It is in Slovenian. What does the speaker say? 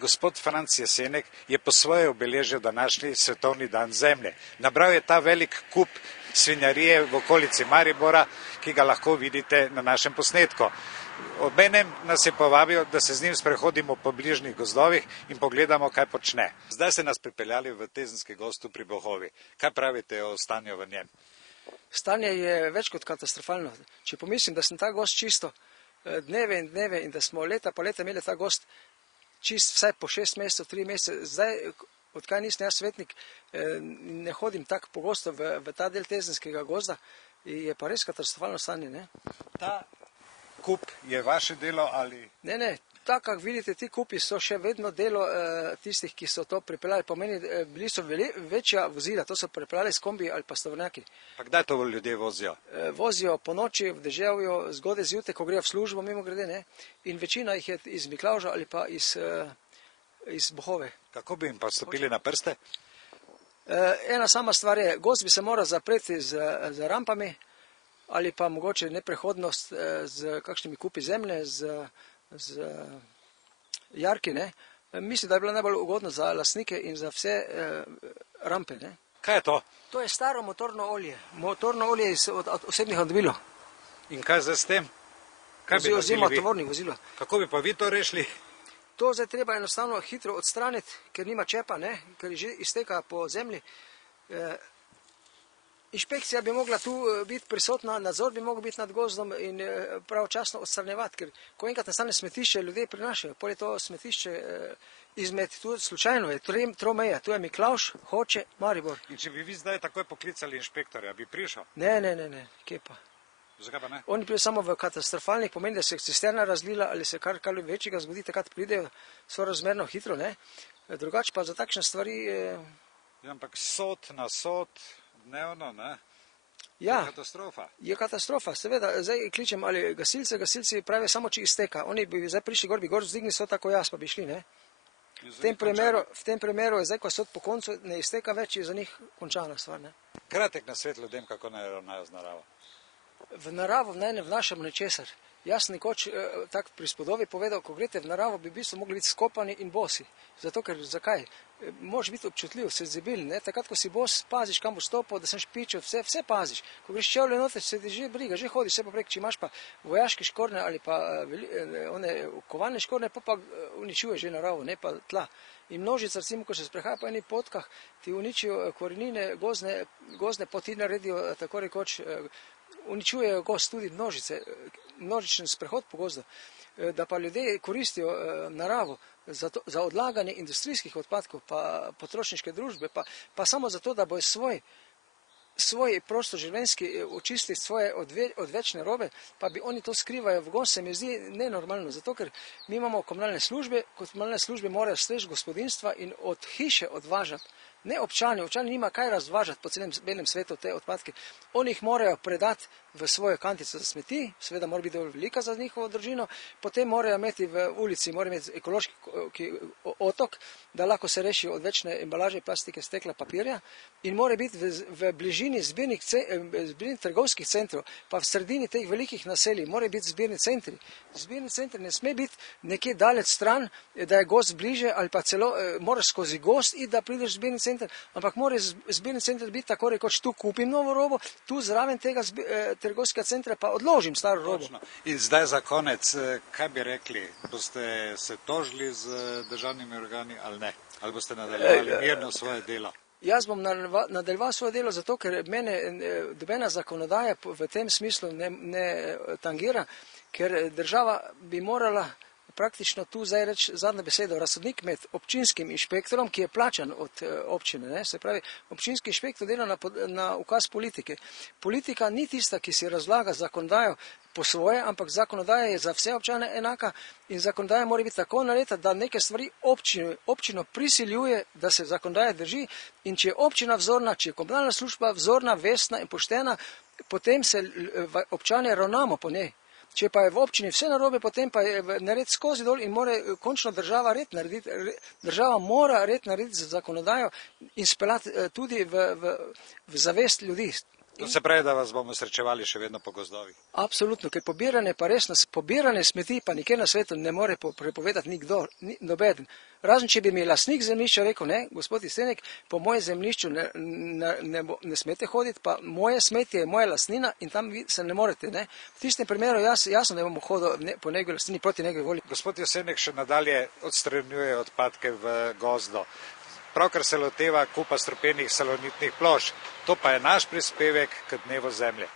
Gospod Franc Jesenek je po svoje obeležil današnji svetovni dan zemlje. Nabral je ta velik kup svinjarije v okolici Maribora, ki ga lahko vidite na našem posnetku. Obenem nas je povabil, da se z njim sprehodimo po bližnjih gozdovih in pogledamo, kaj počne. Zdaj ste nas pripeljali v Tezenski gozd pri Bohovi. Kaj pravite o stanju v njem? Stanje je več kot katastrofalno. Če pomislim, da sem ta gozd čisto dneve in dneve in da smo leta pa leta imeli ta gozd čist vsaj po 6 mesecev, 3 mesece. Zdaj, odkaj nisem jaz svetnik, ne hodim tako pogosto v ta del Tezenskega gozda, je pa res katastrofalno stanje. Ne? Ta kup je vaše delo ali? Ne, tako kako vidite, ti kupi so še vedno delo tistih, ki so to pripeljali. Pomeni, bili so večja vozila, to so pripeljali s kombi ali pa s tovornjaki. Pa kdaj to ljudje vozijo? Vozijo po noči, v deževju, zgodaj zjutraj, ko grejo v službo, mimo grede, ne? In večina jih je iz Miklavža ali pa iz Bohove. Kako bi jim pa stopili na prste? Ena sama stvar je, gozd bi se moral zapreti z rampami ali pa mogoče neprehodnost z kakšnimi kupi zemlje, z jarki, ne. Mislim, da je bilo najbolj ugodno za lastnike in za vse rampe, ne. Kaj je to? To je staro motorno olje. Motorno olje iz osebnih avtomobilov. In kaj zdaj s tem? Kaj bi naredili vi? Tovornih vozilov. Kako bi pa vi to rešili? To zdaj treba enostavno hitro odstraniti, ker nima čepa, ne, ker že izteka po zemlji. Inšpekcija bi mogla tu biti prisotna, nadzor bi mogel biti nad gozdom in pravočasno odstranjevati, ker ko enkrat nastane smetišče, ljudje prinašajo. Potem je to smetišče izmed, tu slučajno je, tromeja, tu je Miklavž, Hoče, Maribor. In če bi vi zdaj takoj poklicali inšpektorja, bi prišel? Ne, kje pa. Zakaj pa ne? Oni pridejo samo v katastrofalnih, pomeni, da se cisterna razlila ali se kar večjega zgodi, takrat pridejo sorazmerno hitro, ne. Drugače pa za takšne stvari... Ampak sod na sod... Dnevno, ne? Ja, je katastrofa. Je katastrofa, seveda. Zdaj kličem ali gasilci pravijo samo, če izteka. Oni bi zdaj prišli gor, bi gor vzdigni so tako jaz, pa bi šli, ne? V tem primeru je zdaj, ko so po koncu ne izteka več, je za njih končana stvar, ne? Kratek nasvet ljudem, kako naj ravnajo z naravo. V naravo naj ne vnašamo ničesar. Jaz sem nekoč tak pri spodobi povedal, ko greste v naravo, bi v bistvu mogli biti skopani in bosi. Zato, ker zakaj? Moraš biti občutljiv, senzibilen, ne? Takrat, ko si bos, paziš, kam boš stopil, da sem špičil, vse paziš. Ko greš čevlje noter, se ti že briga, že hodiš vse poprek, če imaš pa vojaške škorne ali pa one kovalne škorne, pa uničuje že naravo, ne pa tla. In množica, recimo, ko se sprehaja po enih potkah, ti uničijo korenine, gozdne poti naredijo, tako rekoč, uničujejo gozd, tudi množičen sprehod po gozdu. Da pa ljudje koristijo naravo za odlaganje industrijskih odpadkov, pa potrošniške družbe, pa samo zato, da bojo svoj prostoživljenjski očistili svoje odvečne robe, pa bi oni to skrivajo v gozd, se mi zdi nenormalno. Zato, ker mi imamo komunalne službe, komunalne službe morajo streči gospodinjstva in od hiše odvažati. Ne občani nima kaj razvažati po celem belem svetu te odpadke. Oni jih morajo predati v svojo kantico za smeti, seveda mora biti dovolj velika za njihovo družino, potem morajo imeti v ulici, morajo imeti ekološki otok, da lahko se rešijo odvečne embalaže, plastike, stekla, papirja in mora biti v bližini zbirnih trgovskih centrov, pa v sredini teh velikih naselij mora biti zbirni centri. Zbirni centri ne sme biti nekje daleč stran, da je gozd bliže ali pa celo moraš skozi gozd iti, da prideš v zbirni center, ampak mora zbirni center biti tako rekoč, tu kupim novo robo, tu zraven tega trgovskega centra pa odložim staro robo. In zdaj za konec, kaj bi rekli, boste se tožili z državnimi organi ali ne? Ali boste nadaljevali mirno svoje delo? Jaz bom nadaljeval svoje delo zato, ker mene dobena zakonodaja v tem smislu ne tangira, ker država bi morala praktično tu zdaj reči zadnjo besedo. Razsodnik med občinskim inšpektorom, ki je plačan od občine, ne? Se pravi, občinski inšpektor dela na ukaz politike. Politika ni tista, ki si razlaga zakonodajo po svoje, ampak zakonodaja je za vse občane enaka in zakonodaja mora biti tako narejena, da neke stvari občino prisiljuje, da se zakonodaja drži in če je občina vzorna, če je komunalna služba vzorna, vestna in poštena, potem se občane ravnamo po njej. Če pa je v občini vse narobe, potem pa je nared skozi dol in mora končno država red narediti. Država mora red narediti za zakonodajo in speljati tudi v zavest ljudi. To se pravi, da vas bomo srečevali še vedno po gozdovih? Absolutno, ker pobiranje smeti pa nikjer na svetu ne more prepovedati nobeden. Razen, če bi mi lastnik zemljišča rekel, ne, gospod Jesenek, po mojem zemljišču ne smete hoditi, pa moje smetje je moja lastnina in tam vi se ne morete. Ne. V tistem primeru jasno ne bomo hodili po njegovi lastnini proti njegovi volji. Gospod Jesenek še nadalje odstranjuje odpadke v gozdo. Pravkar se loteva kupa strupenih salonitnih plošč. To pa je naš prispevek k dnevu zemlje.